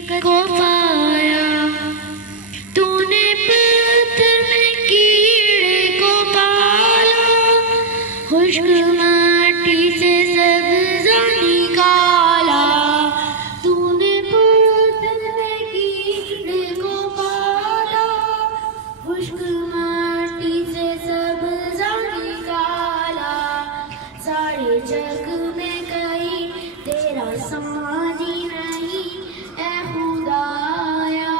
हकीकत को पाया। तूने पत्थर में कीड़े को पाला, खुश्क माटी से सब्ज़ा निकाला। तूने पत्थर में कीड़े को पाला, खुश्क माटी से सब्ज़ा निकाला। सारे जग में कहीं तेरा समाजी नहीं ऐ खुदाया।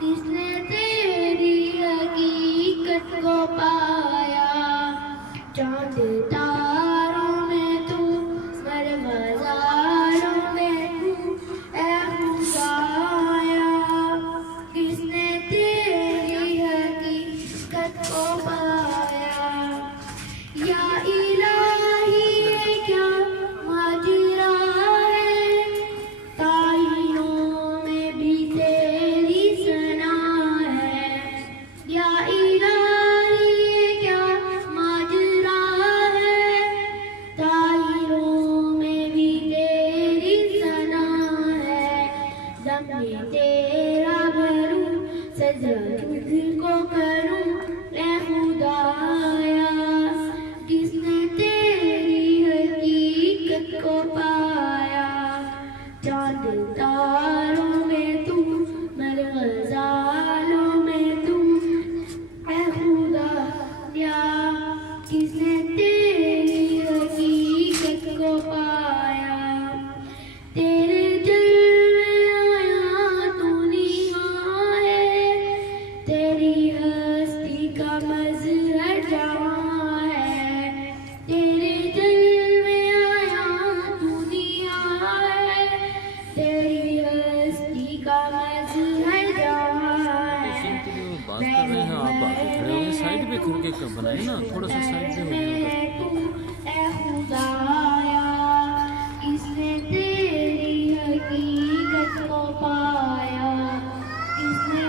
किसने तेरी हकीकत को पाया। चांद तारों में तू, मरवज़ारों में तू ऐ खुदाया। किसने तेरी हकीकत को पाया। या इलाही ये क्या माजरा है, ताइयों में भी तेरी सना है। या इलाही ये क्या माजरा है, ताइयों में भी तेरी सना है। दम में तेरा भरूं, सजदा तुझको करूं ऐ खुदाया। किसने तेरी हकीकत को पाया। चांद तारों में तू, मरग़ज़ालों में तू ऐ खुदाया। किसने तेरी हकीकत को पाया। तेरे जलवे आया दुनिया है, तेरी हस्ती का मज़हर जवां है। तेरे जलवे आया दुनिया है, तेरी हस्ती का मज़हर जवां है। बात कर रहे हैं आप आगे खड़े हो गए, साइड पे करके कब बनाए ना, थोड़ा सा साइड पे हो गया। तू ऐ खुदाया। किसने तेरी हकीकत को पाया। किसने